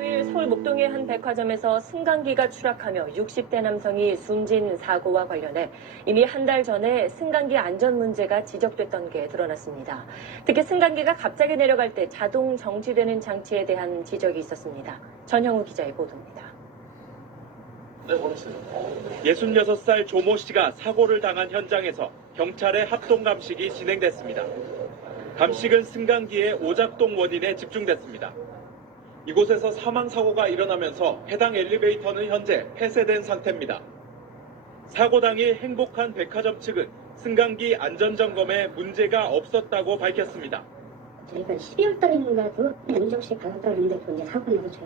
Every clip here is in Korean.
토요일 서울 목동의 한 백화점에서 승강기가 추락하며 60대 남성이 숨진 사고와 관련해 이미 한 달 전에 승강기 안전 문제가 지적됐던 게 드러났습니다. 특히 승강기가 갑자기 내려갈 때 자동 정지되는 장치에 대한 지적이 있었습니다. 전형우 기자의 보도입니다. 66살 조모 씨가 사고를 당한 현장에서 경찰의 합동 감식이 진행됐습니다. 감식은 승강기의 오작동 원인에 집중됐습니다. 이곳에서 사망사고가 일어나면서 해당 엘리베이터는 현재 폐쇄된 상태입니다. 사고 당일 행복한 백화점 측은 승강기 안전점검에 문제가 없었다고 밝혔습니다. 저희가 12월 달인가도 문정시에 받았다고 했는데 그게 사고 나서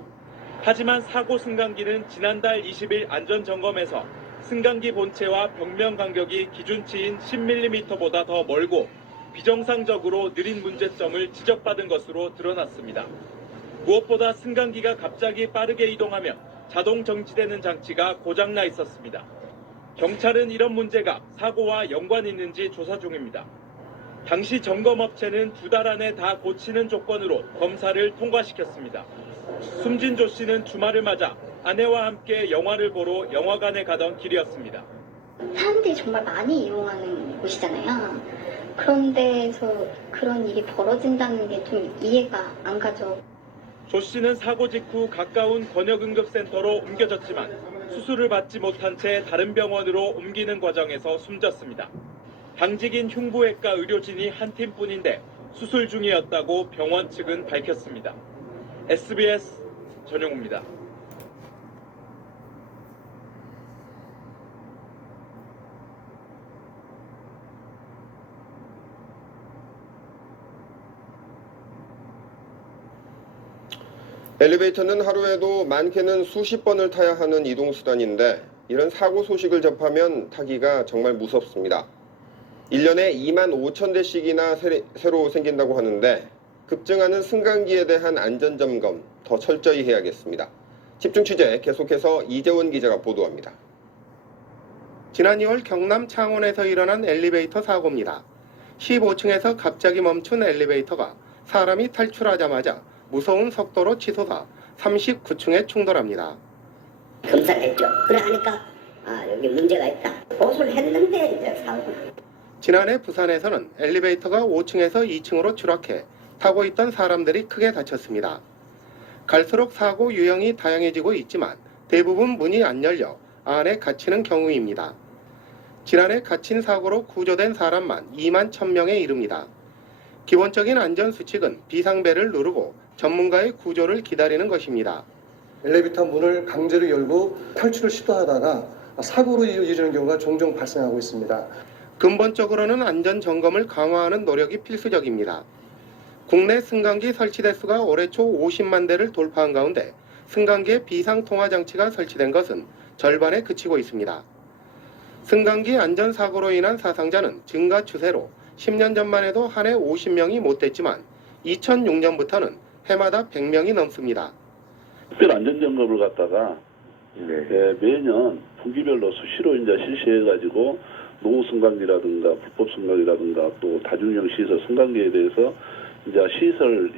하지만 사고 승강기는 지난달 20일 안전점검에서 승강기 본체와 벽면 간격이 기준치인 10mm보다 더 멀고 비정상적으로 느린 문제점을 지적받은 것으로 드러났습니다. 무엇보다 승강기가 갑자기 빠르게 이동하며 자동 정지되는 장치가 고장나 있었습니다. 경찰은 이런 문제가 사고와 연관이 있는지 조사 중입니다. 당시 점검업체는 2달 안에 다 고치는 조건으로 검사를 통과시켰습니다. 숨진 조 씨는 주말을 맞아 아내와 함께 영화를 보러 영화관에 가던 길이었습니다. 사람들이 정말 많이 이용하는 곳이잖아요. 그런 데서 그런 일이 벌어진다는 게 좀 이해가 안 가죠. 조 씨는 사고 직후 가까운 권역응급센터로 옮겨졌지만 수술을 받지 못한 채 다른 병원으로 옮기는 과정에서 숨졌습니다. 당직인 흉부외과 의료진이 한 팀뿐인데 수술 중이었다고 병원 측은 밝혔습니다. SBS 전용우입니다. 엘리베이터는 하루에도 많게는 수십 번을 타야 하는 이동수단인데 이런 사고 소식을 접하면 타기가 정말 무섭습니다. 1년에 2만 5천 대씩이나 새로 생긴다고 하는데 급증하는 승강기에 대한 안전점검 더 철저히 해야겠습니다. 집중 취재 계속해서 이재원 기자가 보도합니다. 지난 2월 경남 창원에서 일어난 엘리베이터 사고입니다. 15층에서 갑자기 멈춘 엘리베이터가 사람이 탈출하자마자 무서운 속도로 치솟아 39층에 충돌합니다. 검사를 했죠. 그래 하니까 여기 문제가 있다. 보수를 했는데 이제 사고. 지난해 부산에서는 엘리베이터가 5층에서 2층으로 추락해 타고 있던 사람들이 크게 다쳤습니다. 갈수록 사고 유형이 다양해지고 있지만 대부분 문이 안 열려 안에 갇히는 경우입니다. 지난해 갇힌 사고로 구조된 사람만 2만 1,000명에 이릅니다. 기본적인 안전수칙은 비상벨을 누르고 전문가의 구조를 기다리는 것입니다. 엘리베이터 문을 강제로 열고 탈출을 시도하다가 사고로 이어지는 경우가 종종 발생하고 있습니다. 근본적으로는 안전점검을 강화하는 노력이 필수적입니다. 국내 승강기 설치 대수가 올해 초 50만 대를 돌파한 가운데 승강기에 비상통화장치가 설치된 것은 절반에 그치고 있습니다. 승강기 안전사고로 인한 사상자는 증가 추세로 10년 전만 해도 한 해 50명이 못 됐지만 2006년부터는 해마다 100명이 넘습니다. 특별 안전점검을 갖다가 매년 분기별로 수시로 이제 실시해가지고 노후 승강기라든가 불법 승강기라든가 또 다중형 시설 승강기에 대해서 이제 시설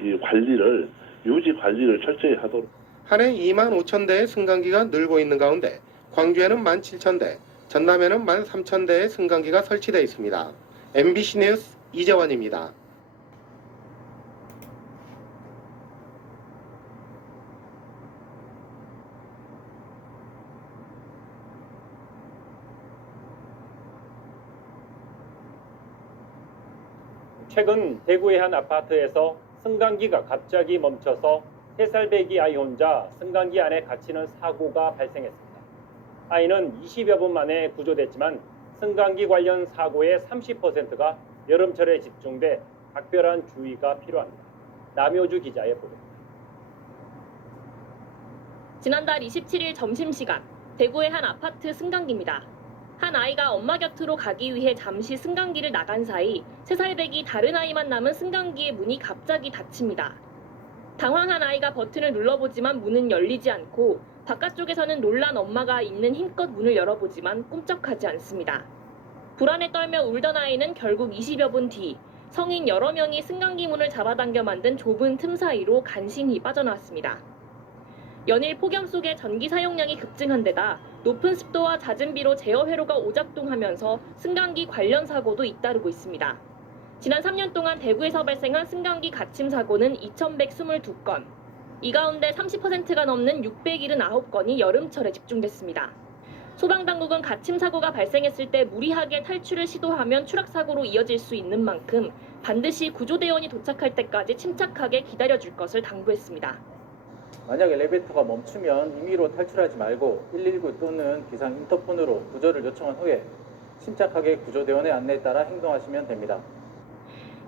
유지 관리를 철저히 하도록. 한 해 2만 5천 대의 승강기가 늘고 있는 가운데 광주에는 1만 7천 대, 전남에는 1만 3천 대의 승강기가 설치되어 있습니다. MBC 뉴스 이재원입니다. 최근 대구의 한 아파트에서 승강기가 갑자기 멈춰서 3살배기 아이 혼자 승강기 안에 갇히는 사고가 발생했습니다. 아이는 20여 분 만에 구조됐지만 승강기 관련 사고의 30%가 여름철에 집중돼 각별한 주의가 필요합니다. 남효주 기자의 보도입니다. 지난달 27일 점심시간 대구의 한 아파트 승강기입니다. 한 아이가 엄마 곁으로 가기 위해 잠시 승강기를 나간 사이 3살배기 다른 아이만 남은 승강기의 문이 갑자기 닫힙니다. 당황한 아이가 버튼을 눌러보지만 문은 열리지 않고 바깥쪽에서는 놀란 엄마가 있는 힘껏 문을 열어보지만 꼼짝하지 않습니다. 불안에 떨며 울던 아이는 결국 20여 분 뒤 성인 여러 명이 승강기 문을 잡아당겨 만든 좁은 틈 사이로 간신히 빠져나왔습니다. 연일 폭염 속에 전기 사용량이 급증한 데다 높은 습도와 잦은 비로 제어 회로가 오작동하면서 승강기 관련 사고도 잇따르고 있습니다. 지난 3년 동안 대구에서 발생한 승강기 갇힘 사고는 2,122건. 이 가운데 30%가 넘는 679건이 여름철에 집중됐습니다. 소방당국은 갇힘 사고가 발생했을 때 무리하게 탈출을 시도하면 추락 사고로 이어질 수 있는 만큼 반드시 구조대원이 도착할 때까지 침착하게 기다려줄 것을 당부했습니다. 만약 엘리베이터가 멈추면 임의로 탈출하지 말고 119 또는 비상 인터폰으로 구조를 요청한 후에 침착하게 구조대원의 안내에 따라 행동하시면 됩니다.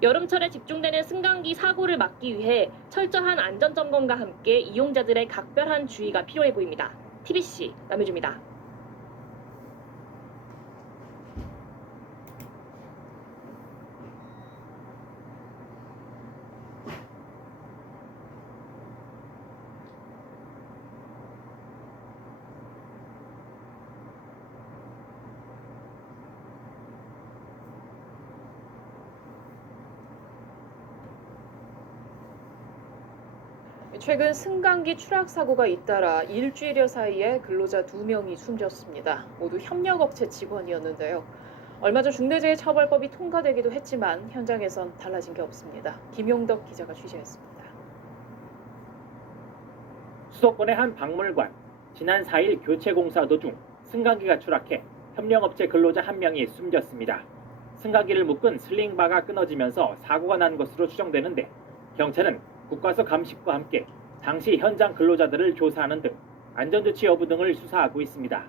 여름철에 집중되는 승강기 사고를 막기 위해 철저한 안전점검과 함께 이용자들의 각별한 주의가 필요해 보입니다. TBC 남효주입니다. 최근 승강기 추락 사고가 잇따라 일주일여 사이에 근로자 2명이 숨졌습니다. 모두 협력업체 직원이었는데요. 얼마 전 중대재해처벌법이 통과되기도 했지만 현장에선 달라진 게 없습니다. 김용덕 기자가 취재했습니다. 수도권의 한 박물관. 지난 4일 교체 공사 도중 승강기가 추락해 협력업체 근로자 1명이 숨졌습니다. 승강기를 묶은 슬링바가 끊어지면서 사고가 난 것으로 추정되는데 경찰은 국과수 감식과 함께 당시 현장 근로자들을 조사하는 등 안전조치 여부 등을 수사하고 있습니다.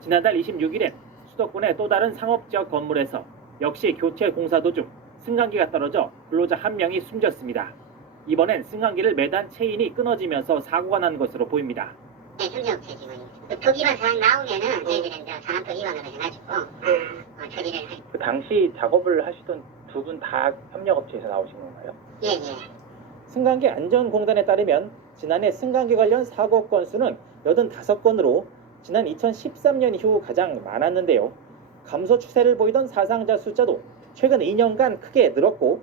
지난달 26일엔 수도권의 또 다른 상업지역 건물에서 역시 교체 공사 도중 승강기가 떨어져 근로자 1명이 숨졌습니다. 이번엔 승강기를 매단 체인이 끊어지면서 사고가 난 것으로 보입니다. 네, 협력업체 직원입니다. 표기반 사항 나오면은 저희들은 이제 상한 표기반으로 해가지고 처리를 할. 그 당시 작업을 하시던 두 분 다 협력업체에서 나오신 건가요? 예, 예. 승강기 안전공단에 따르면 지난해 승강기 관련 사고 건수는 85건으로 지난 2013년 이후 가장 많았는데요. 감소 추세를 보이던 사상자 숫자도 최근 2년간 크게 늘었고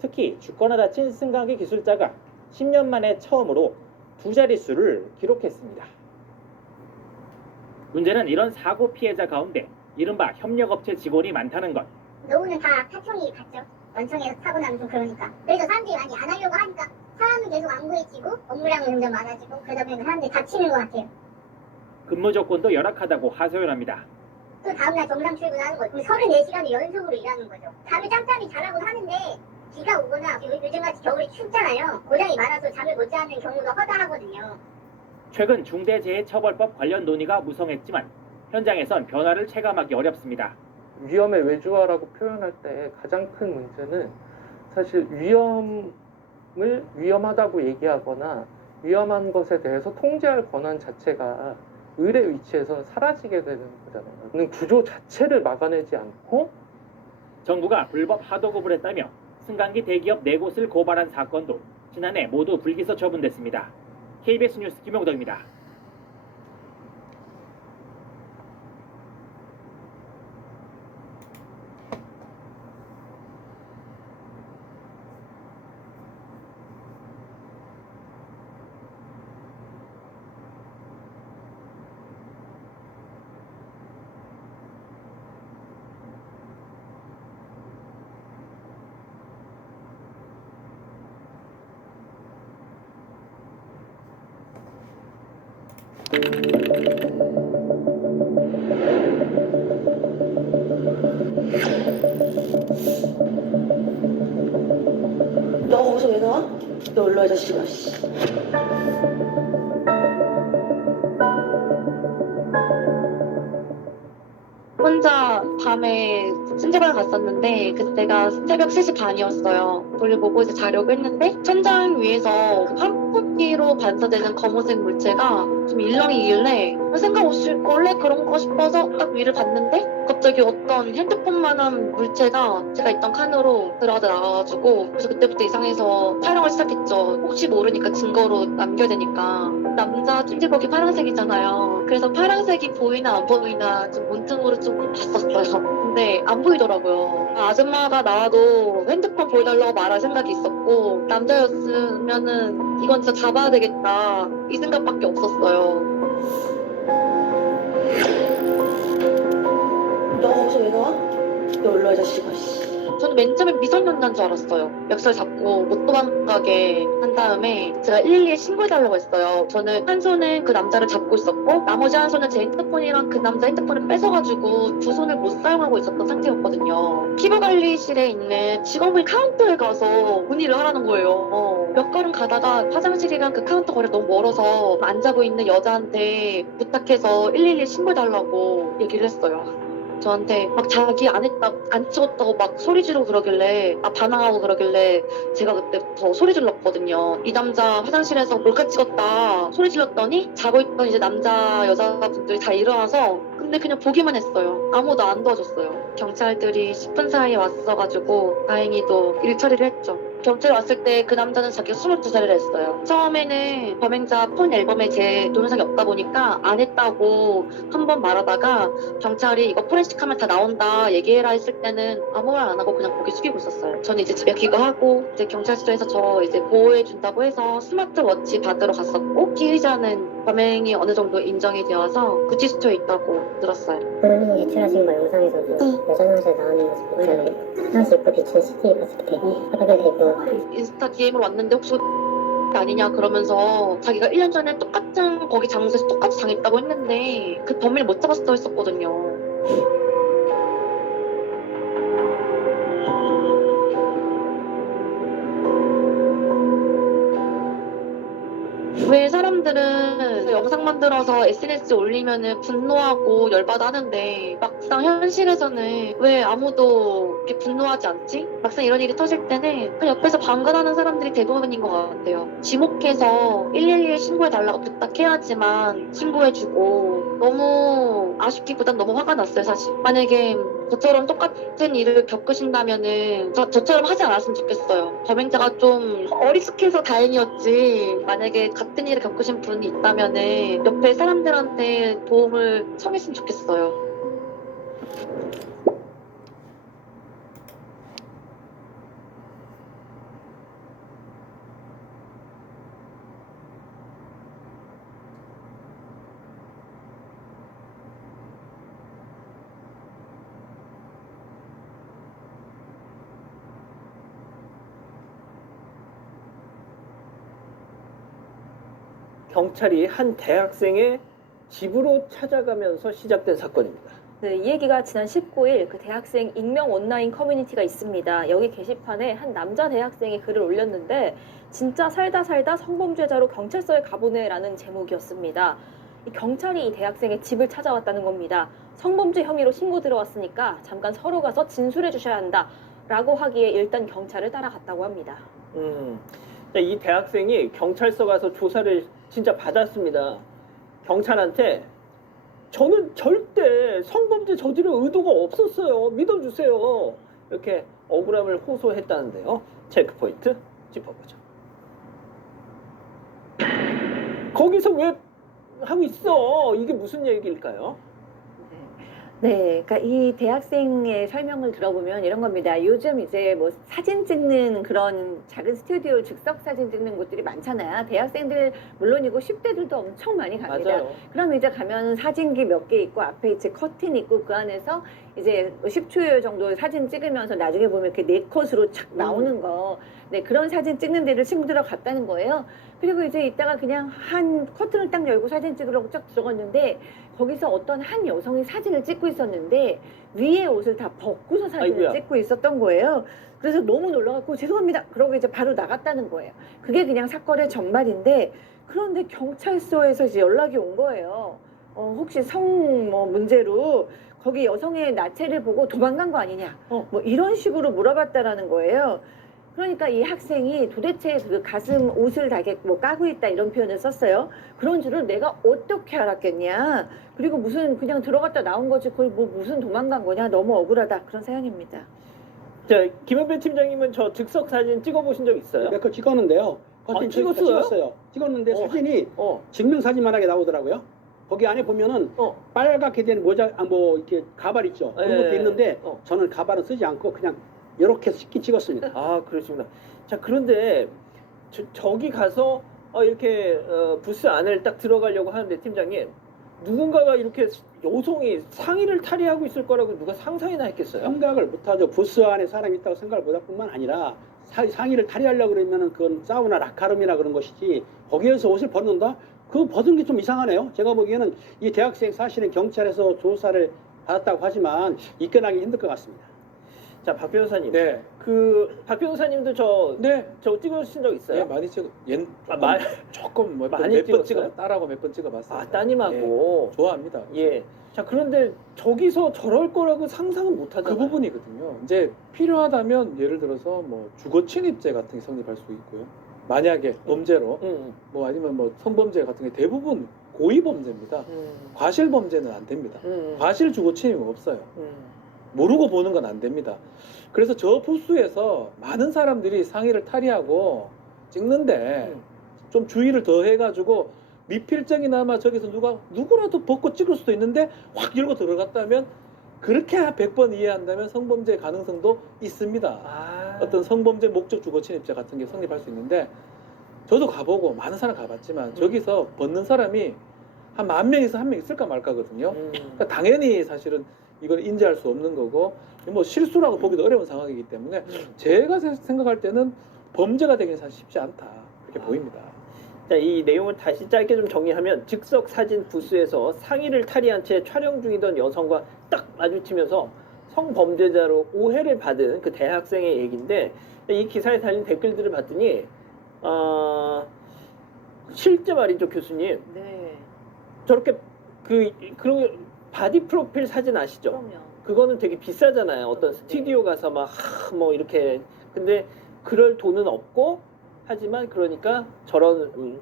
특히 죽거나 다친 승강기 기술자가 10년 만에 처음으로 두 자릿수를 기록했습니다. 문제는 이런 사고 피해자 가운데 이른바 협력업체 직원이 많다는 것. 노후는 다 타청이 갔죠. 원청에서 사고 나면 좀 그러니까. 그래서 사람들이 많이 안 하려고 하니까 사람은 계속 안 구해지고 업무량은 점점 많아지고 그러다 보니까 사람들이 다치는 것 같아요. 근무 조건도 열악하다고 하소연합니다. 또 다음날 정상 출근하는 거죠. 34시간을 연속으로 일하는 거죠. 잠을 짬짬이 자라고 하는데 비가 오거나 요즘같이 겨울이 춥잖아요. 고장이 많아서 잠을 못 자는 경우도 허다하거든요. 최근 중대재해처벌법 관련 논의가 무성했지만 현장에선 변화를 체감하기 어렵습니다. 위험의 외주화라고 표현할 때 가장 큰 문제는 사실 위험을 위험하다고 얘기하거나 위험한 것에 대해서 통제할 권한 자체가 을의 위치에서 사라지게 되는 거잖아요. 구조 자체를 막아내지 않고 정부가 불법 하도급을 했다며 승강기 대기업 4곳을 고발한 사건도 지난해 모두 불기소 처분됐습니다. KBS 뉴스 김용덕입니다. 너 거기서 왜 나와? 너 일로 와, 이 자식아. 혼자 밤에 승재방을 갔었는데 그때가 새벽 3시 반이었어요. 볼일 보고 이제 자려고 했는데 천장 위에서 황토끼로 반사되는 검은색 물체가 좀 일렁이길래 생각 없이 원래 그런 거 싶어서 딱 위를 봤는데 갑자기 어떤 핸드폰만한 물체가 제가 있던 칸으로 들어가다 나와가지고 그래서 그때부터 이상해서 촬영을 시작했죠. 혹시 모르니까 증거로 남겨야 되니까. 남자 찜질복이 파란색이잖아요. 그래서 파란색이 보이나 안 보이나 좀 문틈으로 좀 봤었어요. 근데 안 보이더라고요. 아줌마가 나와도 핸드폰 보여달라고 말할 생각이 있었고, 남자였으면은 이건 진짜 잡아야 되겠다 이 생각밖에 없었어요. 너 거기서 왜 나와? 너 일로 와, 이 자식아. 저는 맨 처음에 미성년자인 줄 알았어요. 멱살 잡고 못 도망가게 한 다음에 제가 112에 신고해달라고 했어요. 저는 한 손은 그 남자를 잡고 있었고 나머지 한 손은 제 핸드폰이랑 그 남자 핸드폰을 뺏어가지고 두 손을 못 사용하고 있었던 상태였거든요. 피부관리실에 있는 직원분이 카운터에 가서 문의를 하라는 거예요. 몇 걸음 가다가 화장실이랑 그 카운터 거리가 너무 멀어서 안 자고 있는 여자한테 부탁해서 112에 신고해달라고 얘기를 했어요. 저한테 막 자기 안 했다, 안 찍었다고 막 소리 지르고 그러길래, 반항하고 그러길래 제가 그때 더 소리 질렀거든요. 이 남자 화장실에서 몰카 찍었다 소리 질렀더니 자고 있던 이제 남자 여자분들이 다 일어나서 근데 그냥 보기만 했어요. 아무도 안 도와줬어요. 경찰들이 10분 사이에 왔어가지고 다행히도 일 처리를 했죠. 경찰 왔을 때 그 남자는 자기가 22살이라 했어요. 처음에는 범행자 폰 앨범에 제 동영상이 없다 보니까 안 했다고 한 번 말하다가 경찰이 이거 포렌식 하면 다 나온다 얘기해라 했을 때는 아무 말 안 하고 그냥 고개 숙이고 있었어요. 저는 이제 집에 귀가하고 이제 경찰서에서 저 이제 보호해준다고 해서 스마트워치 받으러 갔었고 피의자는 범행이 어느 정도 인정이 되어서 구치소에 있다고 들었어요. 본인이 제출하신 거 영상에서도 여자 화장실 나오는 모습 있잖아요. 화장실 입고 비치는 CCTV 봤을 때 하게 되고 인스타 DM으로 왔는데 혹시 아니냐 그러면서 자기가 1년 전에 똑같은 거기 장소에서 똑같이 당했다고 했는데 그 범인을 못 잡았다고 했었거든요. 왜 사람들은 영상 만들어서 SNS에 올리면은 분노하고 열받아 하는데 막상 현실에서는 왜 아무도 이렇게 분노하지 않지? 막상 이런 일이 터질 때는 그냥 옆에서 방관하는 사람들이 대부분인 것 같아요. 지목해서 112에 신고해달라고 부탁해야지만 신고해주고 너무 아쉽기보단 너무 화가 났어요 사실. 만약에 저처럼 똑같은 일을 겪으신다면은 저처럼 하지 않았으면 좋겠어요. 범행자가 좀 어리숙해서 다행이었지. 만약에 같은 일을 겪으신 분이 있다면은 옆에 사람들한테 도움을 청했으면 좋겠어요. 경찰이 한 대학생의 집으로 찾아가면서 시작된 사건입니다. 네, 이 얘기가 지난 19일 그 대학생 익명 온라인 커뮤니티가 있습니다. 여기 게시판에 한 남자 대학생이 글을 올렸는데 진짜 살다 성범죄자로 경찰서에 가보네라는 제목이었습니다. 이 경찰이 이 대학생의 집을 찾아왔다는 겁니다. 성범죄 혐의로 신고 들어왔으니까 잠깐 서로 가서 진술해 주셔야 한다라고 하기에 일단 경찰을 따라갔다고 합니다. 이 대학생이 경찰서 가서 조사를 진짜 받았습니다. 경찰한테 저는 절대 성범죄 저지를 의도가 없었어요. 믿어주세요. 이렇게 억울함을 호소했다는데요. 체크포인트 짚어보죠. 거기서 왜 하고 있어? 이게 무슨 얘기일까요? 네, 그러니까 이 대학생의 설명을 들어보면 이런 겁니다. 요즘 이제 뭐 사진 찍는 그런 작은 스튜디오 즉석 사진 찍는 곳들이 많잖아요. 대학생들 물론이고 10대들도 엄청 많이 갑니다. 맞아요. 그럼 이제 가면 사진기 몇 개 있고 앞에 이제 커튼 있고 그 안에서 이제 10초 정도 사진 찍으면서 나중에 보면 이렇게 네 컷으로 착 나오는 거. 네, 그런 사진 찍는 데를 친구들하고 갔다는 거예요. 그리고 이제 이따가 그냥 한 커튼을 딱 열고 사진 찍으려고 쫙 들어갔는데 거기서 어떤 한 여성이 사진을 찍고 있었는데 위에 옷을 다 벗고서 사진을 아이고야. 찍고 있었던 거예요. 그래서 너무 놀라갖고 죄송합니다. 그러고 이제 바로 나갔다는 거예요. 그게 그냥 사건의 전말인데 그런데 경찰서에서 이제 연락이 온 거예요. 혹시 성 뭐 문제로 거기 여성의 나체를 보고 도망간 거 아니냐. 뭐 이런 식으로 물어봤다라는 거예요. 그러니까 이 학생이 도대체 그 가슴 옷을 다 이렇게 뭐 까고 있다 이런 표현을 썼어요. 그런 줄을 내가 어떻게 알았겠냐. 그리고 무슨 그냥 들어갔다 나온 거지 그걸 뭐 무슨 도망간 거냐. 너무 억울하다. 그런 사연입니다. 자, 김은배 팀장님은 저 즉석 사진 찍어보신 적 있어요? 몇 컷 찍었는데요. 아, 찍었어요? 찍었는데 사진이 증명사진만하게 나오더라고요. 거기 안에 보면은 빨갛게 된 모자, 뭐 이렇게 가발 있죠. 그런 것도 있는데 저는 가발은 쓰지 않고 그냥 이렇게 찍었습니다. 아, 그렇습니다. 자, 그런데 저기 가서 이렇게 부스 안을 딱 들어가려고 하는데 팀장님, 누군가가 이렇게 여성이 상의를 탈의하고 있을 거라고 누가 상상이나 했겠어요? 생각을 못하죠. 부스 안에 사람이 있다고 생각을 못할 뿐만 아니라 상의를 탈의하려고 그러면은 그건 사우나 라카룸이나 그런 것이지 거기에서 옷을 벗는다? 그 벗은 게 좀 이상하네요. 제가 보기에는 이 대학생 사실은 경찰에서 조사를 받았다고 하지만 입건하기 힘들 것 같습니다. 자, 박 변호사님. 네. 박 변호사님도 저 찍으신 적 있어요? 네, 많이 찍어. 조금 많이 몇 번 찍었어요? 딸하고 몇 번 찍어봤어요. 아, 따님하고. 좋아합니다. 예. 자, 그런데 저기서 저럴 거라고 상상은 못 하잖아요. 그 부분이거든요. 이제 필요하다면 예를 들어서 뭐 주거 침입죄 같은 게 성립할 수 있고요. 만약에 범죄로 뭐 아니면 뭐 성범죄 같은 게 대부분 고의 범죄입니다. 과실 범죄는 안 됩니다. 과실 주거 침입은 없어요. 모르고 보는 건 안 됩니다. 그래서 저 부스에서 많은 사람들이 상의를 탈의하고 찍는데 좀 주의를 더 해가지고 미필적이나마 저기서 누구라도 벗고 찍을 수도 있는데 확 열고 들어갔다면 그렇게 100번 이해한다면 성범죄 가능성도 있습니다. 어떤 성범죄 목적 주거 침입죄 같은 게 성립할 수 있는데 저도 가보고 많은 사람 가봤지만 저기서 벗는 사람이 한 10,000명에서 1명 있을까 말까거든요. 그러니까 당연히 사실은 이걸 인지할 수 없는 거고 뭐 실수라고 보기도 어려운 상황이기 때문에 제가 생각할 때는 범죄가 되기는 사실 쉽지 않다 이렇게 보입니다. 자, 이 내용을 다시 짧게 좀 정리하면 즉석 사진 부스에서 상의를 탈의한 채 촬영 중이던 여성과 딱 마주치면서 성범죄자로 오해를 받은 그 대학생의 얘기인데 이 기사에 달린 댓글들을 봤더니 실제 말이죠, 교수님. 네. 저렇게 그런 바디 프로필 사진 아시죠? 그럼요. 그거는 되게 비싸잖아요. 어떤 스튜디오 가서 막 뭐 이렇게 근데 그럴 돈은 없고 하지만 그러니까 저런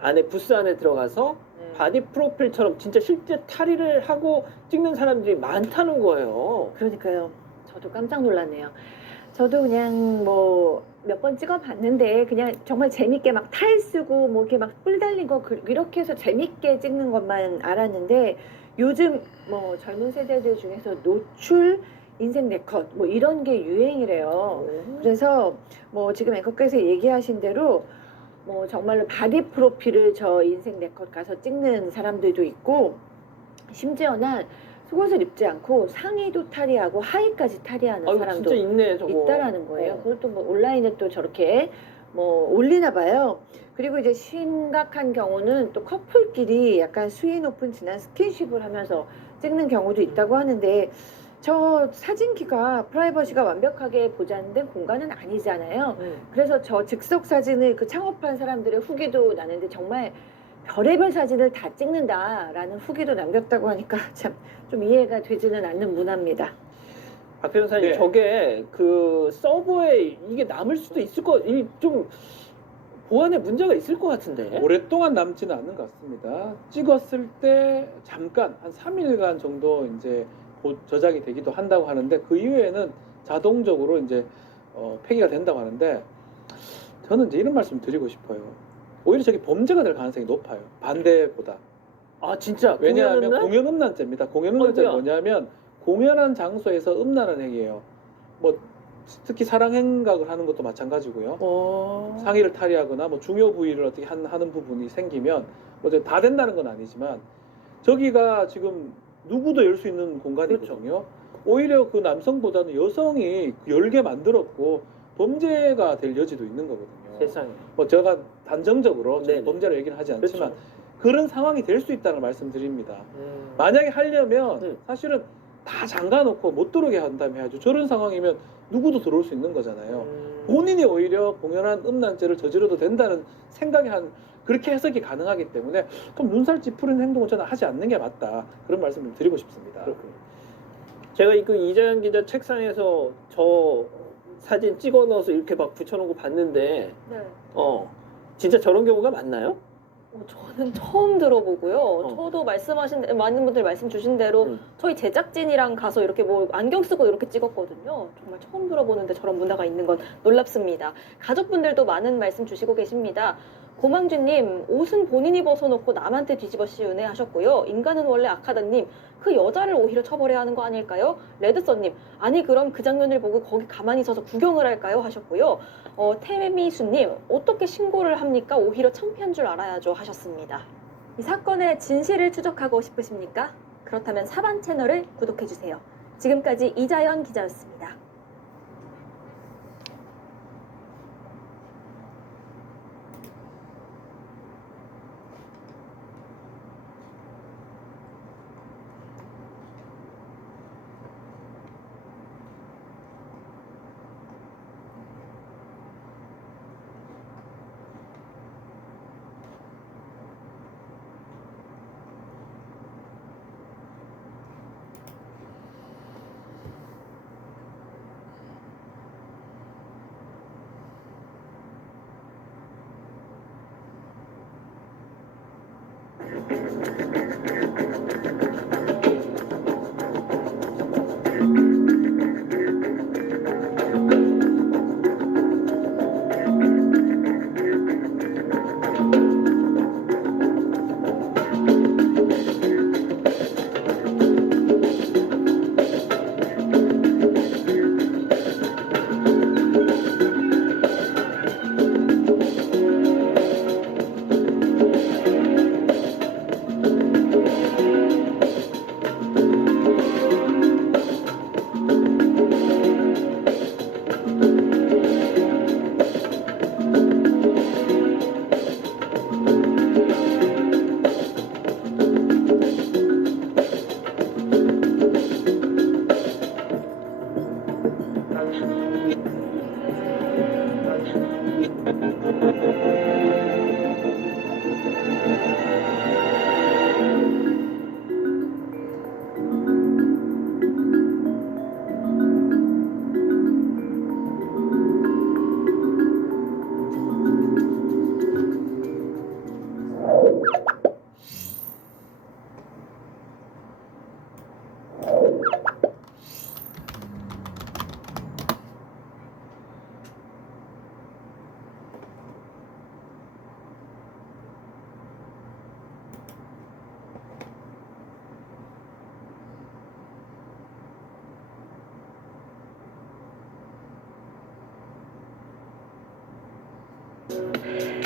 안에 부스 안에 들어가서 바디 프로필처럼 진짜 실제 탈의를 하고 찍는 사람들이 많다는 거예요. 그러니까요. 저도 깜짝 놀랐네요. 저도 그냥 뭐 몇 번 찍어봤는데 그냥 정말 재밌게 막 타일 쓰고 뭐 이렇게 막 뿔 달린 거 이렇게 해서 재밌게 찍는 것만 알았는데 요즘 뭐 젊은 세대들 중에서 노출 인생 네컷 뭐 이런 게 유행이래요. 그래서 뭐 지금 앵커께서 얘기하신 대로 뭐 정말로 바디 프로필을 저 인생 네컷 가서 찍는 사람들도 있고 심지어는 속옷을 입지 않고 상의도 탈의하고 하의까지 탈의하는 사람도 진짜 있네, 저거. 있다라는 거예요. 그것도 뭐 온라인에 또 저렇게 뭐 올리나 봐요. 그리고 이제 심각한 경우는 또 커플끼리 약간 수위 높은 진한 스킨십을 하면서 찍는 경우도 있다고 하는데 저 사진기가 프라이버시가 완벽하게 보장된 공간은 아니잖아요. 그래서 저 즉석 사진을 그 창업한 사람들의 후기도 나는데 정말 별의별 사진을 다 찍는다라는 후기도 남겼다고 하니까 참 좀 이해가 되지는 않는 문화입니다. 박 변호사님, 저게 그 서버에 이게 남을 수도 있을 좀 보안에 문제가 있을 것 같은데. 오랫동안 남지는 않는 것 같습니다. 찍었을 때 잠깐 한 3일간 정도 이제 저장이 되기도 한다고 하는데 그 이후에는 자동적으로 이제 폐기가 된다고 하는데 저는 이제 이런 말씀 드리고 싶어요. 오히려 저게 범죄가 될 가능성이 높아요. 반대보다. 아, 진짜? 왜냐하면 공연 음란죄입니다. 공연 음란죄는 뭐냐면 공연한 장소에서 음란한 행위예요. 뭐 특히 사랑 행각을 하는 것도 마찬가지고요. 상의를 탈의하거나 뭐 중요 부위를 어떻게 하는 부분이 생기면 뭐 다 된다는 건 아니지만 저기가 지금 누구도 열 수 있는 공간이거든요. 오히려 그 남성보다는 여성이 열게 만들었고 범죄가 될 여지도 있는 거거든요. 세상에. 뭐 제가 단정적으로 범죄로 얘기를 하지 않지만 그렇죠. 그런 상황이 될 수 있다는 말씀드립니다. 만약에 하려면 사실은 다 잠가놓고 못 들어오게 한다면 해야죠. 저런 상황이면 누구도 들어올 수 있는 거잖아요. 본인이 오히려 공연한 음란죄를 저지러도 된다는 생각이 그렇게 해석이 가능하기 때문에 좀 눈살 찌푸리는 행동을 저는 하지 않는 게 맞다. 그런 말씀을 드리고 싶습니다. 제가 그 이자연 기자 책상에서 저 사진 찍어 넣어서 이렇게 막 붙여놓은 거 봤는데 진짜 저런 경우가 많나요? 저는 처음 들어보고요. 저도 말씀하신 많은 분들이 말씀 주신 대로 저희 제작진이랑 가서 이렇게 뭐 안경 쓰고 이렇게 찍었거든요. 정말 처음 들어보는데 저런 문화가 있는 건 놀랍습니다. 가족분들도 많은 말씀 주시고 계십니다. 고망주님, 옷은 본인이 벗어놓고 남한테 뒤집어 씌우네 하셨고요. 인간은 원래 악하다님, 그 여자를 오히려 처벌해야 하는 거 아닐까요? 레드썬님, 아니 그럼 그 장면을 보고 거기 가만히 서서 구경을 할까요? 하셨고요. 태미수님, 어떻게 신고를 합니까? 오히려 창피한 줄 알아야죠 하셨습니다. 이 사건의 진실을 추적하고 싶으십니까? 그렇다면 사반 채널을 구독해주세요. 지금까지 이자연 기자였습니다.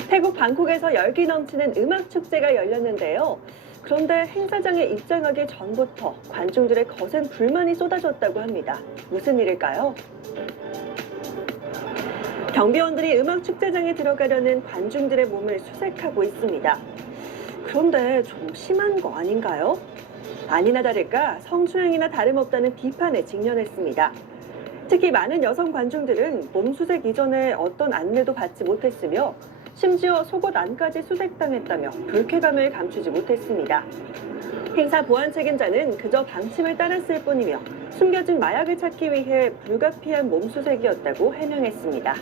태국 방콕에서 열기 넘치는 음악 축제가 열렸는데요. 그런데 행사장에 입장하기 전부터 관중들의 거센 불만이 쏟아졌다고 합니다. 무슨 일일까요? 경비원들이 음악 축제장에 들어가려는 관중들의 몸을 수색하고 있습니다. 그런데 좀 심한 거 아닌가요? 아니나 다를까 성추행이나 다름없다는 비판에 직면했습니다. 특히 많은 여성 관중들은 몸 수색 이전에 어떤 안내도 받지 못했으며 심지어 속옷 안까지 수색당했다며 불쾌감을 감추지 못했습니다. 행사 보안 책임자는 그저 방침을 따랐을 뿐이며 숨겨진 마약을 찾기 위해 불가피한 몸수색이었다고 해명했습니다.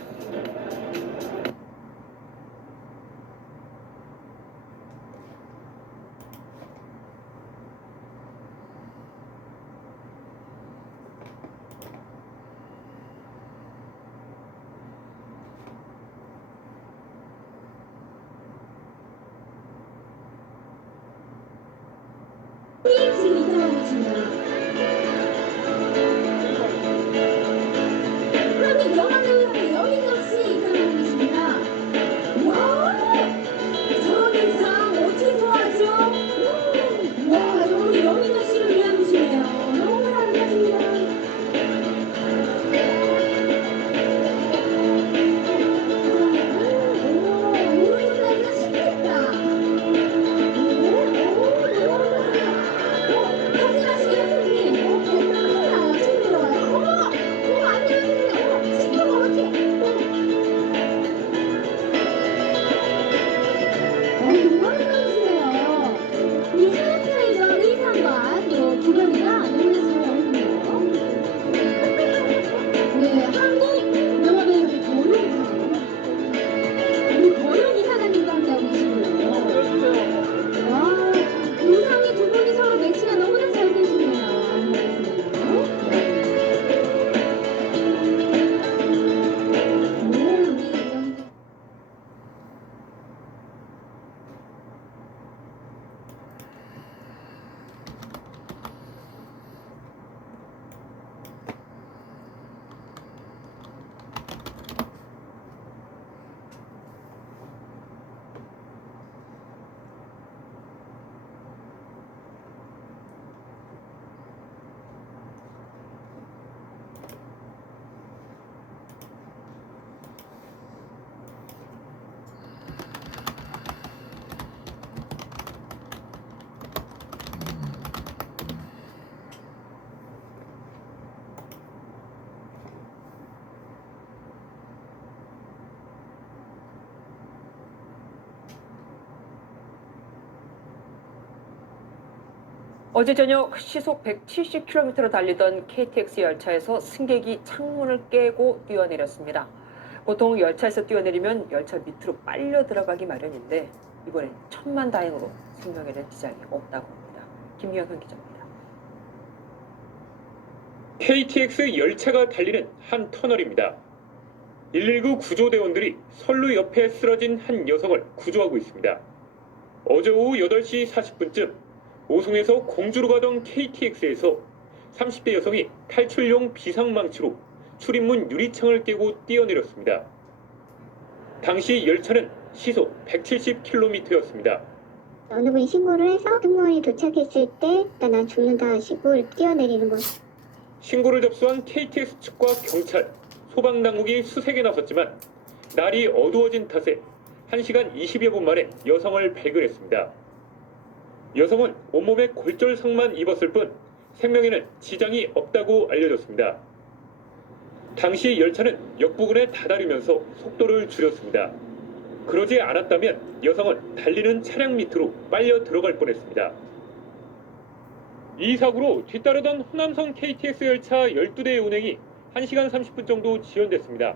그런데 영화는 여기가 없이 어제 저녁 시속 170km로 달리던 KTX 열차에서 승객이 창문을 깨고 뛰어내렸습니다. 보통 열차에서 뛰어내리면 열차 밑으로 빨려 들어가기 마련인데 이번엔 천만다행으로 생명에는 지장이 없다고 합니다. 김경현 기자입니다. KTX 열차가 달리는 한 터널입니다. 119 구조대원들이 선로 옆에 쓰러진 한 여성을 구조하고 있습니다. 어제 오후 8시 40분쯤 오송에서 공주로 가던 KTX에서 30대 여성이 탈출용 비상망치로 출입문 유리창을 깨고 뛰어내렸습니다. 당시 열차는 시속 170km였습니다. 어느 분이 신고를 해서 승무원이 도착했을 때 일단 난 죽는다 하시고 뛰어내리는 거죠. 신고를 접수한 KTX 측과 경찰, 소방당국이 수색에 나섰지만 날이 어두워진 탓에 1시간 20여 분 만에 여성을 발견했습니다. 여성은 온몸에 골절상만 입었을 뿐 생명에는 지장이 없다고 알려졌습니다. 당시 열차는 역 부근에 다다르면서 속도를 줄였습니다. 그러지 않았다면 여성은 달리는 차량 밑으로 빨려 들어갈 뻔했습니다. 이 사고로 뒤따르던 호남선 KTX 열차 12대의 운행이 1시간 30분 정도 지연됐습니다.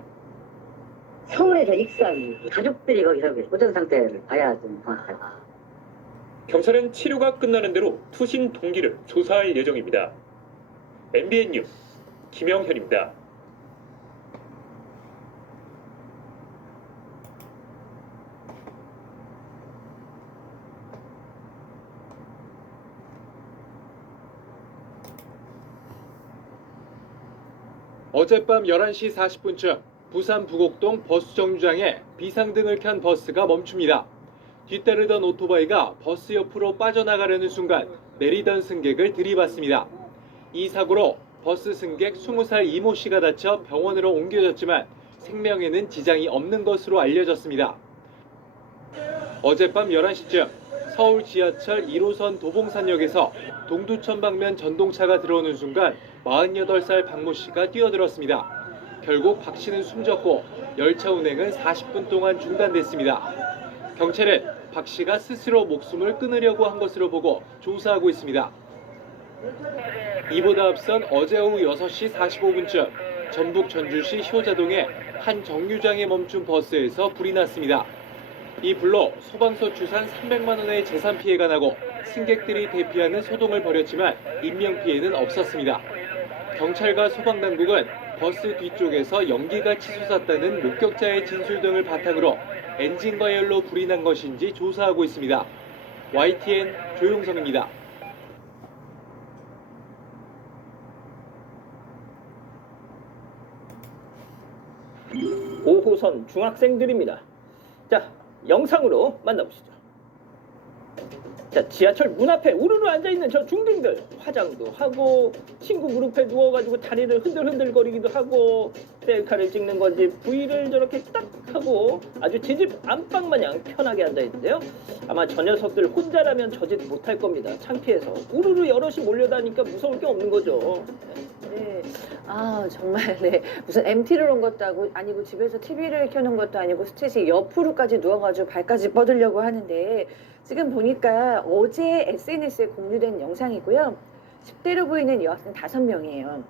서울에서 익산 가족들이 거기서 보전 상태를 봐야 좀 정확하다. 경찰은 치료가 끝나는 대로 투신 동기를 조사할 예정입니다. MBN 뉴스 김영현입니다. 어젯밤 11시 40분쯤 부산 부곡동 버스 정류장에 비상등을 켠 버스가 멈춥니다. 뒤따르던 오토바이가 버스 옆으로 빠져나가려는 순간 내리던 승객을 들이받습니다. 이 사고로 버스 승객 20살 이모 씨가 다쳐 병원으로 옮겨졌지만 생명에는 지장이 없는 것으로 알려졌습니다. 어젯밤 11시쯤 서울 지하철 1호선 도봉산역에서 동두천 방면 전동차가 들어오는 순간 48살 박모 씨가 뛰어들었습니다. 결국 박 씨는 숨졌고 열차 운행은 40분 동안 중단됐습니다. 경찰은 박 씨가 스스로 목숨을 끊으려고 한 것으로 보고 조사하고 있습니다. 이보다 앞선 어제 오후 6시 45분쯤 전북 전주시 효자동의 한 정류장에 멈춘 버스에서 불이 났습니다. 이 불로 소방서 추산 300만 원의 재산 피해가 나고 승객들이 대피하는 소동을 벌였지만 인명피해는 없었습니다. 경찰과 소방당국은 버스 뒤쪽에서 연기가 치솟았다는 목격자의 진술 등을 바탕으로 엔진 과열로 불이 난 것인지 조사하고 있습니다. YTN 조용성입니다. 5호선 중학생들입니다. 자, 영상으로 만나보시죠. 자, 지하철 문 앞에 우르르 앉아있는 저 중딩들 화장도 하고 친구 그룹에 누워가지고 다리를 흔들흔들거리기도 하고 셀카를 찍는 건지 V를 저렇게 딱 하고 아주 제집 안방 마냥 편하게 앉아있는데요. 아마 저 녀석들 혼자라면 저 짓 못할 겁니다. 창피해서 우르르 여럿이 몰려다니까 무서울 게 없는 거죠. 네. 아, 정말, 네. 무슨 MT를 온 것도 아니고 집에서 TV를 켜는 것도 아니고 스트레스 옆으로까지 누워가지고 발까지 뻗으려고 하는데 지금 보니까 어제 SNS에 공유된 영상이고요. 10대로 보이는 여학생 5명이에요.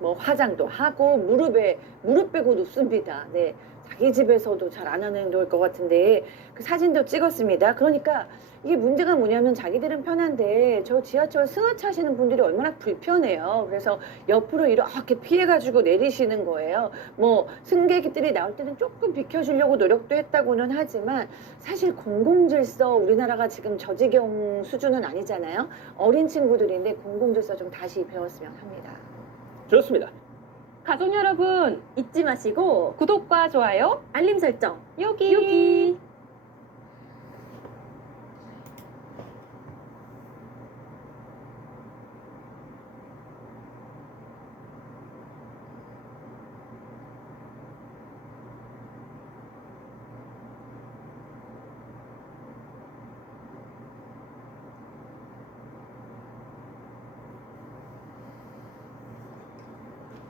뭐 화장도 하고 무릎 빼고 눕습니다. 네. 자기 집에서도 잘 안 하는 행동일 것 같은데 그 사진도 찍었습니다. 그러니까 이게 문제가 뭐냐면 자기들은 편한데 저 지하철 승하차 하시는 분들이 얼마나 불편해요. 그래서 옆으로 이렇게 피해가지고 내리시는 거예요. 뭐 승객들이 나올 때는 조금 비켜주려고 노력도 했다고는 하지만 사실 공공질서 우리나라가 지금 저 지경 수준은 아니잖아요. 어린 친구들인데 공공질서 좀 다시 배웠으면 합니다. 좋습니다. 가족 여러분 잊지 마시고 구독과 좋아요, 알림 설정 여기.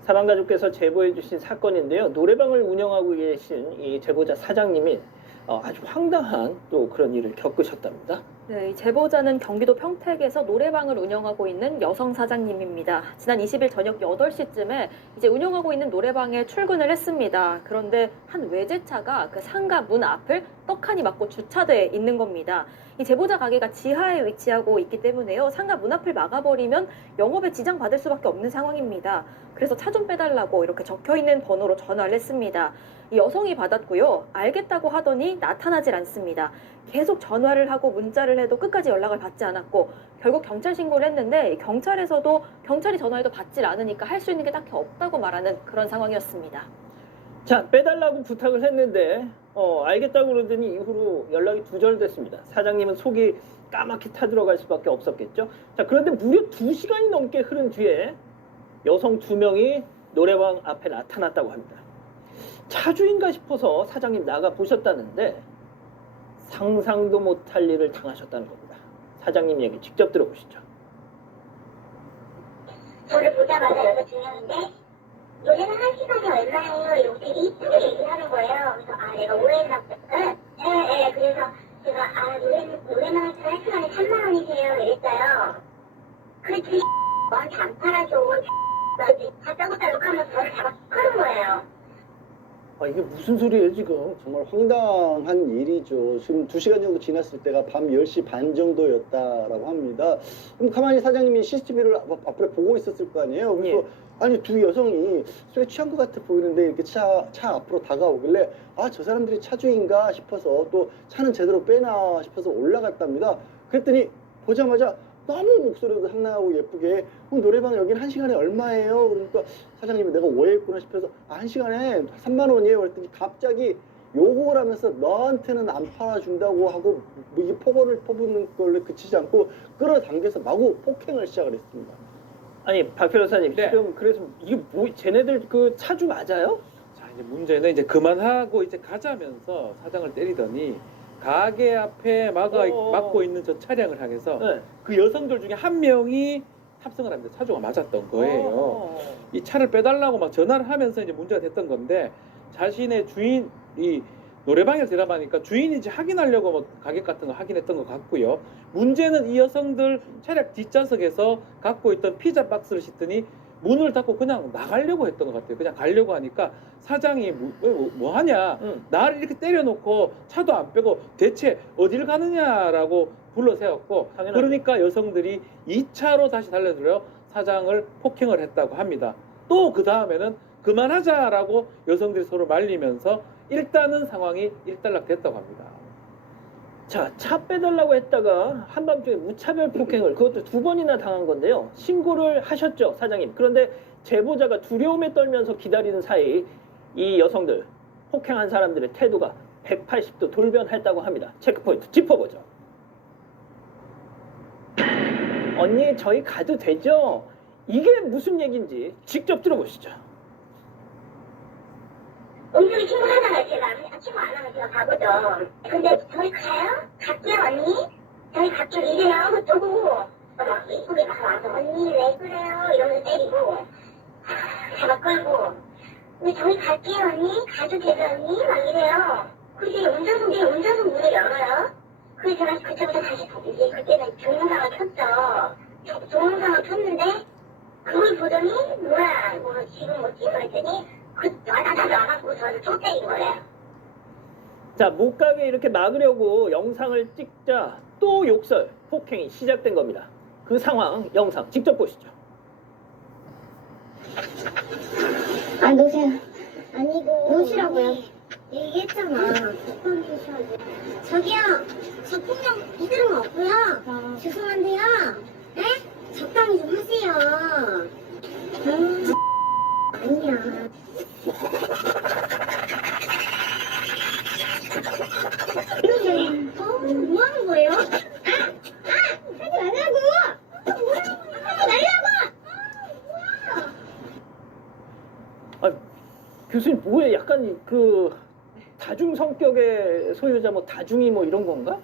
사망가족께서 제보해 주신 사건인데요. 노래방을 운영하고 계신 이 제보자 사장님이 아주 황당한 또 그런 일을 겪으셨답니다. 네, 이 제보자는 경기도 평택에서 노래방을 운영하고 있는 여성 사장님입니다. 지난 20일 저녁 8시쯤에 이제 운영하고 있는 노래방에 출근을 했습니다. 그런데 한 외제차가 그 상가 문 앞을 떡하니 막고 주차돼 있는 겁니다. 이 제보자 가게가 지하에 위치하고 있기 때문에요. 상가 문 앞을 막아버리면 영업에 지장받을 수밖에 없는 상황입니다. 그래서 차 좀 빼달라고 이렇게 적혀있는 번호로 전화를 했습니다. 이 여성이 받았고요. 알겠다고 하더니 나타나질 않습니다. 계속 전화를 하고 문자를 해도 끝까지 연락을 받지 않았고 결국 경찰 신고를 했는데 경찰에서도 경찰이 전화해도 받질 않으니까 할 수 있는 게 딱히 없다고 말하는 그런 상황이었습니다. 자, 빼달라고 부탁을 했는데 알겠다고 그러더니 이후로 연락이 두절됐습니다. 사장님은 속이 까맣게 타들어갈 수밖에 없었겠죠. 자, 그런데 무려 2시간이 넘게 흐른 뒤에 여성 2명이 노래방 앞에 나타났다고 합니다. 차주인가 싶어서 사장님 나가 보셨다는데 상상도 못할 일을 당하셨다는 겁니다. 사장님 얘기 직접 들어보시죠. 저를 보자마자 여자 2명인데 노래는 1시간에 얼마예요? 이렇게 되게 이쁘게 얘기하는 거예요. 그래서 내가 오해했나 보다. 네, 그래서 제가 노래만 1시간에 3만 원이세요? 이랬어요. 그래서 너한테 안 팔아줘. 다짜고짜 욕하면서 저를 잡아 끄는 거예요. 이게 무슨 소리예요 지금? 정말 황당한 일이죠. 지금 2시간 정도 지났을 때가 밤 10시 반 정도였다라고 합니다. 그럼 가만히 사장님이 CCTV를 앞으로 보고 있었을 거 아니에요. 그래서 아니 두 여성이 술 취한 것 같아 보이는데 이렇게 차 앞으로 다가오길래 저 사람들이 차주인가 싶어서 또 차는 제대로 빼나 싶어서 올라갔답니다. 그랬더니 보자마자 너무 목소리도 상냥하고 예쁘게 노래방 여긴 1시간에 얼마예요? 그러니까 사장님이 내가 오해했구나 싶어서 1시간에 3만 원이에요. 그랬더니 갑자기 욕을 하면서 너한테는 안 팔아준다고 하고 이게 폭언을 퍼붓는 걸로 그치지 않고 끌어당겨서 마구 폭행을 시작을 했습니다. 아니 박 변호사님 지금 그래서 이게 쟤네들 그 차주 맞아요? 자 이제 문제는 이제 그만하고 이제 가자면서 사장을 때리더니 가게 앞에 막고 있는 저 차량을 향해서 그 여성들 중에 한 명이 탑승을 합니다. 차주가 맞았던 거예요. 이 차를 빼달라고 막 전화를 하면서 이제 문제가 됐던 건데 자신의 주인이 노래방에 들어가니까 주인인지 확인하려고 뭐 가격 같은 거 확인했던 것 같고요. 문제는 이 여성들 차량 뒷좌석에서 갖고 있던 피자 박스를 싣더니 문을 닫고 그냥 나가려고 했던 것 같아요. 그냥 가려고 하니까 사장이 뭐 하냐, 나를 이렇게 때려놓고 차도 안 빼고 대체 어디를 가느냐라고 불러세웠고 그러니까 여성들이 2차로 다시 달려들어 사장을 폭행을 했다고 합니다. 또 그 다음에는 그만하자라고 여성들이 서로 말리면서 일단은 상황이 일단락됐다고 합니다. 자, 차 빼달라고 했다가 한밤중에 무차별 폭행을 그것도 2번이나 당한 건데요. 신고를 하셨죠, 사장님. 그런데 제보자가 두려움에 떨면서 기다리는 사이 이 여성들, 폭행한 사람들의 태도가 180도 돌변했다고 합니다. 체크포인트 짚어보죠. 언니, 저희 가도 되죠? 이게 무슨 얘기인지 직접 들어보시죠. 음식을 신고하다가 제가 신고 안 하면 제가 가거든. 근데 저희 가요? 갈게요 언니? 저희 갈게요 이래요. 저도 막 이쁘게 와서 언니 왜 그래요? 이러면서 때리고 잡아 끌고 근데 저희 갈게요 언니? 가도 되죠 언니? 막 이래요. 근데 운전석 문을 열어요. 그래서 제가 그때부터 다시 이제 그때는 동영상을 켰죠. 동영상을 켰는데 그걸 보더니 뭐야 뭐 지금 뭐지? 그랬더니 와가지고 저를 또 때린 거예요. 자, 못 가게 이렇게 막으려고 영상을 찍자 또 욕설, 폭행이 시작된 겁니다. 그 상황, 영상 직접 보시죠. 놓으세요. 아니고 놓으시라고요. 얘기했잖아. 저기요. 저 폭력 이들은 없고요. 죄송한데요. 네? 적당히 좀 하세요. 아니야. 뭐 하는 거예요? 하지 말라고! 하지 말라고! 교수님 뭐예요? 약간 그 다중 성격의 소유자 뭐 다중이 뭐 이런 건가?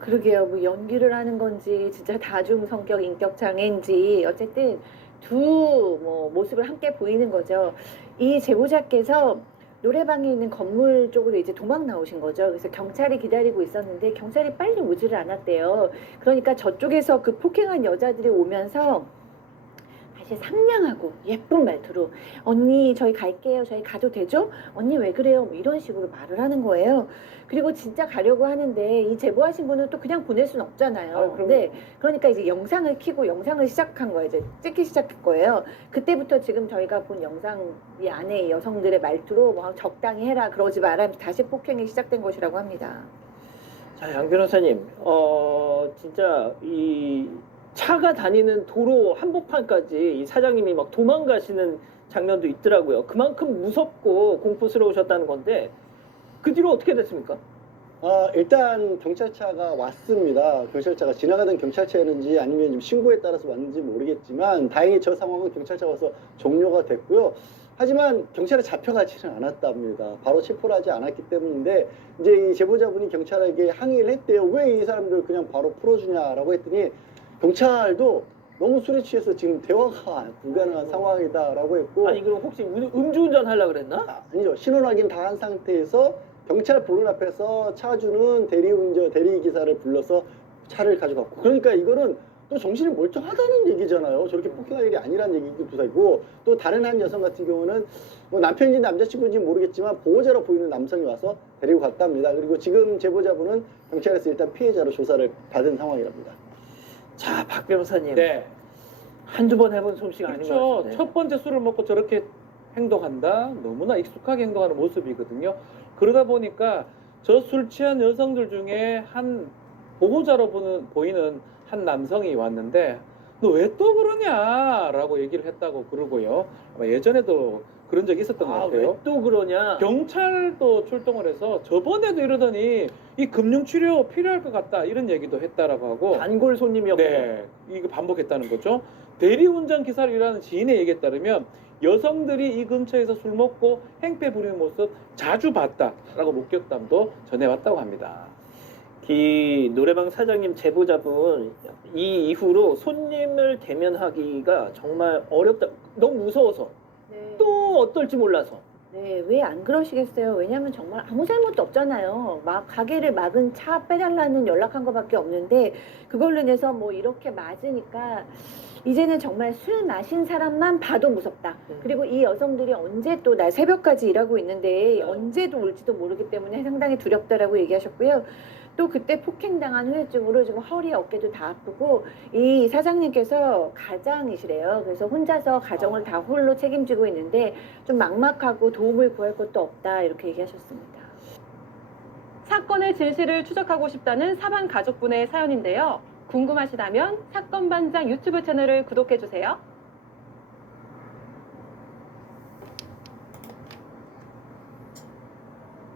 그러게요. 뭐 연기를 하는 건지 진짜 다중 성격 인격 장애인지 어쨌든 두 모습을 함께 보이는 거죠. 이 제보자께서 노래방에 있는 건물 쪽으로 이제 도망 나오신 거죠. 그래서 경찰이 기다리고 있었는데 경찰이 빨리 오지를 않았대요. 그러니까 저쪽에서 그 폭행한 여자들이 오면서 다시 상냥하고 예쁜 말투로 언니 저희 갈게요. 저희 가도 되죠? 언니 왜 그래요? 뭐 이런 식으로 말을 하는 거예요. 그리고 진짜 가려고 하는데 이 제보하신 분은 또 그냥 보낼 수는 없잖아요. 네, 그러니까 이제 영상을 켜고 영상을 시작한 거예요. 이제 찍기 시작할 거예요. 그때부터 지금 저희가 본 영상 이 안에 여성들의 말투로 뭐 적당히 해라 그러지 마라 다시 폭행이 시작된 것이라고 합니다. 자, 양 변호사님, 진짜 이 차가 다니는 도로 한복판까지 이 사장님이 막 도망가시는 장면도 있더라고요. 그만큼 무섭고 공포스러우셨다는 건데 그 뒤로 어떻게 됐습니까? 일단 경찰차가 왔습니다. 경찰차가 지나가던 경찰차였는지 아니면 좀 신고에 따라서 왔는지 모르겠지만 다행히 저 상황은 경찰차가 와서 종료가 됐고요. 하지만 경찰에 잡혀가지는 않았답니다. 바로 체포를 하지 않았기 때문인데 이제 이 제보자분이 경찰에게 항의를 했대요. 왜 이 사람들 그냥 바로 풀어주냐라고 했더니 경찰도 너무 술에 취해서 지금 대화가 불가능한 상황이다라고 했고. 아니 그럼 혹시 음주운전 하려고 그랬나? 아니죠. 신원 확인 다 한 상태에서 경찰 보는 앞에서 차주는 대리기사를 불러서 차를 가져갔고. 그러니까 이거는 또 정신이 멀쩡하다는 얘기잖아요. 저렇게 폭행할 일이 아니라는 얘기도 되고, 또 다른 한 여성 같은 경우는 뭐 남편인지 남자친구인지 모르겠지만 보호자로 보이는 남성이 와서 데리고 갔답니다. 그리고 지금 제보자분은 경찰에서 일단 피해자로 조사를 받은 상황이랍니다. 자, 박 변호사님. 네. 한두 번 해본 솜씨가 아닌 것 그렇죠. 같은데. 첫 번째 술을 먹고 저렇게 행동한다? 너무나 익숙하게 행동하는 모습이거든요. 그러다 보니까 저 술 취한 여성들 중에 한 보호자로 보이는 한 남성이 왔는데 너 왜 또 그러냐라고 얘기를 했다고 그러고요. 아마 예전에도 그런 적이 있었던 것 같아요. 왜 또 그러냐? 경찰도 출동을 해서 저번에도 이러더니 이 금융치료 필요할 것 같다 이런 얘기도 했다라고 하고 단골 손님이었고. 네, 이거 반복했다는 거죠. 대리운전 기사로 일하는 지인의 얘기에 따르면 여성들이 이 근처에서 술 먹고 행패 부리는 모습 자주 봤다라고 목격담도 전해왔다고 합니다. 이 노래방 사장님 제보자분 이 이후로 손님을 대면하기가 정말 어렵다. 너무 무서워서. 또 어떨지 몰라서. 네, 왜 안 그러시겠어요? 왜냐면 정말 아무 잘못도 없잖아요. 막 가게를 막은 차 빼달라는 연락한 것밖에 없는데 그걸로 인해서 뭐 이렇게 맞으니까 이제는 정말 술 마신 사람만 봐도 무섭다. 그리고 이 여성들이 언제 또 날 새벽까지 일하고 있는데 언제도 올지도 모르기 때문에 상당히 두렵다라고 얘기하셨고요. 또 그때 폭행당한 후유증으로 지금 허리, 어깨도 다 아프고 이 사장님께서 가장이시래요. 그래서 혼자서 가정을 다 홀로 책임지고 있는데 좀 막막하고 도움을 구할 것도 없다 이렇게 얘기하셨습니다. 사건의 진실을 추적하고 싶다는 사반 가족분의 사연인데요. 궁금하시다면 사건반장 유튜브 채널을 구독해주세요.